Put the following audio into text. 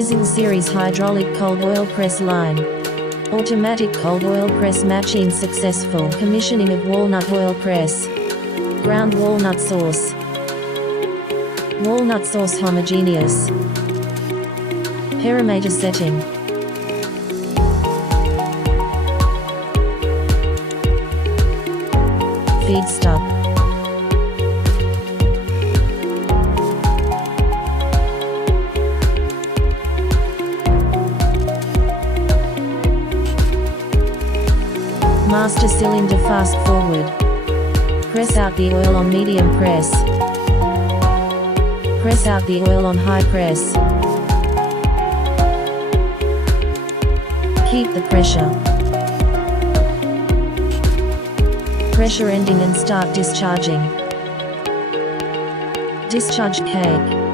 Ising series hydraulic cold oil press line. Automatic cold oil press machine successful. Commissioning of walnut oil press. Ground walnut sauce. Walnut sauce homogeneous. Perimeter setting. Feedstock. Master cylinder fast forward. Press out the oil on medium press. Press out the oil on high press. Keep the pressure. Pressure ending and start discharging. Discharge cake.